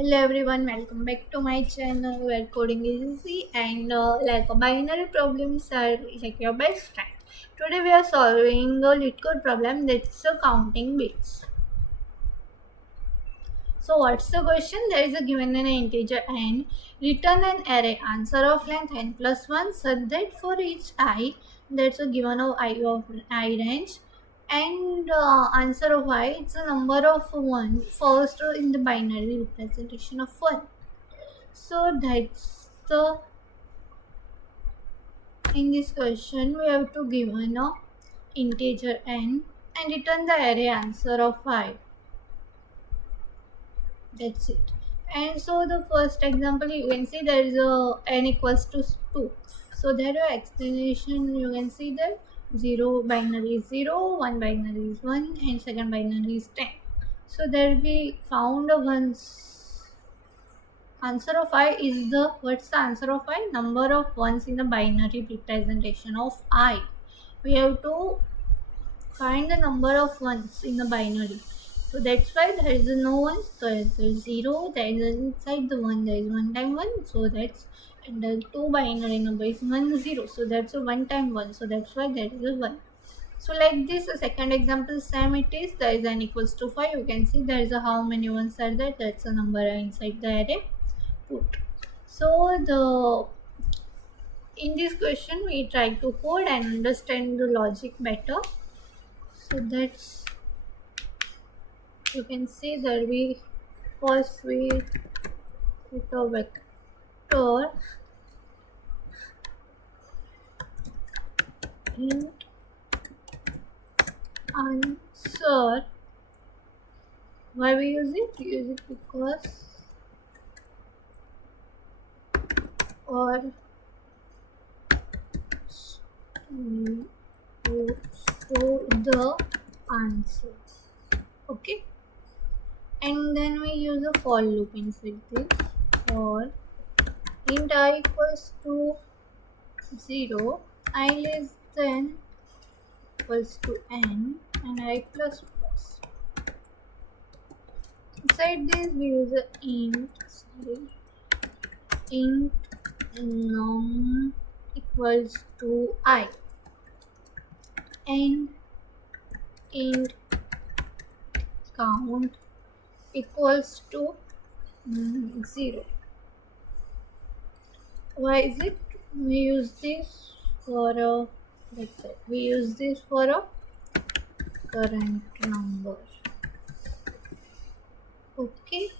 Hello everyone, welcome back to my channel where coding is easy and binary problems are like your best friend. Today we are solving a lit code problem that's counting bits. So what's the question? There is a given an integer n, return an array answer of length n plus 1 such that for each I, that's a given of I range, and answer of I, it's a number of 1 first in the binary representation of 1. So that's the in this question we have to given a integer n and return the array answer of 5. That's it. And so the first example you can see there is a n equals to 2. So there are explanation you can see that 0 binary is 0, 1 binary is 1 and second binary is 10. So there will be found a ones. Answer of I is the what's the answer of I? Number of ones in the binary representation of I. We have to find the number of ones in the binary. So that's why there is no ones. So there is 0. There is inside the 1. There is 1 time 1. So that's and the 2 binary number is 1 0. So that's a 1 time 1. So that's why there is a 1. So like this, the second example same it is. There is n equals to 5. You can see there is a how many ones are there. That's a number inside the array put. So the in this question we try to code and understand the logic better. So that's you can see that we first we put a vector int answer. Why we use it? We use it because or to show the answer. Okay, and then we use a for loop inside this. For int I equals to 0, I less than equals to n and I plus plus. Inside this we use a int num equals to I and int count equals to 0. Why is it? We use this for a we use this for a current number. Okay,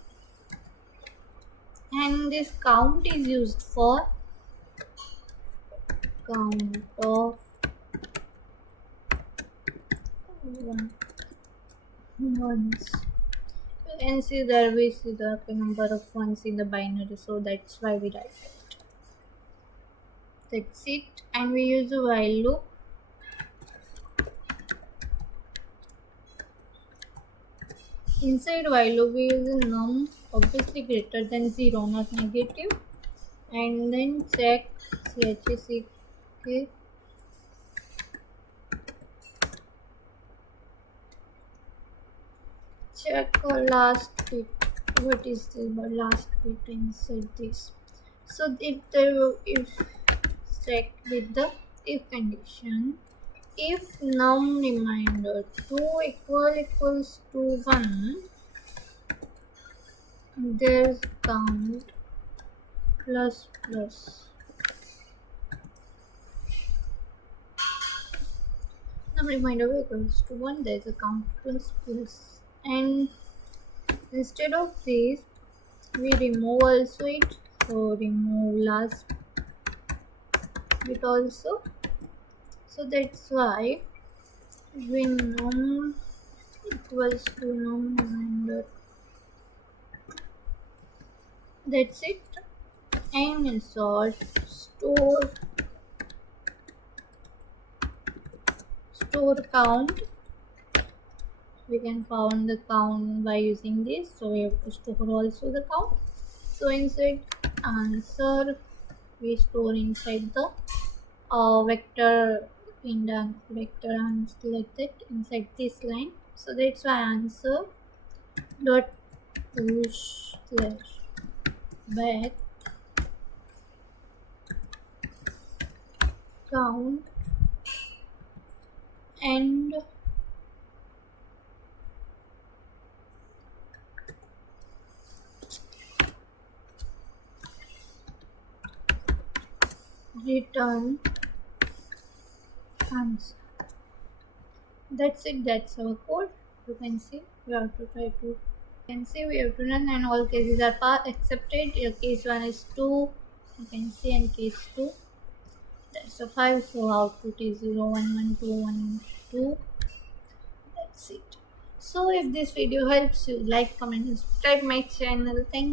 and this count is used for count of ones. You can see there we see the number of ones in the binary, so that's why we write it. That's it, and we use a while loop. Inside while loop we use a num obviously greater than 0, not negative, and then check chsc check last bit. What is the last bit inside this? So if check with the if condition, if num reminder 2 equals to 1, there's count plus plus. Num reminder equals to 1, there's a count plus plus, and instead of this we remove also it. So remove last bit also. So that's why when num equals to num reminder, that's it, and insert store count. We can find the count by using this, so we have to store also the count. So inside answer we store inside the vector in the vector answer like that inside this line. So that's why answer dot push slash back count and return answer. That's it, that's our code. You can see we have to try to, you can see we have to run and all cases are accepted. Case 1 is 2, you can see, and case 2 that's a 5, so output is 0 1 1 2 1 2. That's it. So if this video helps you, like, comment and subscribe my channel. Thank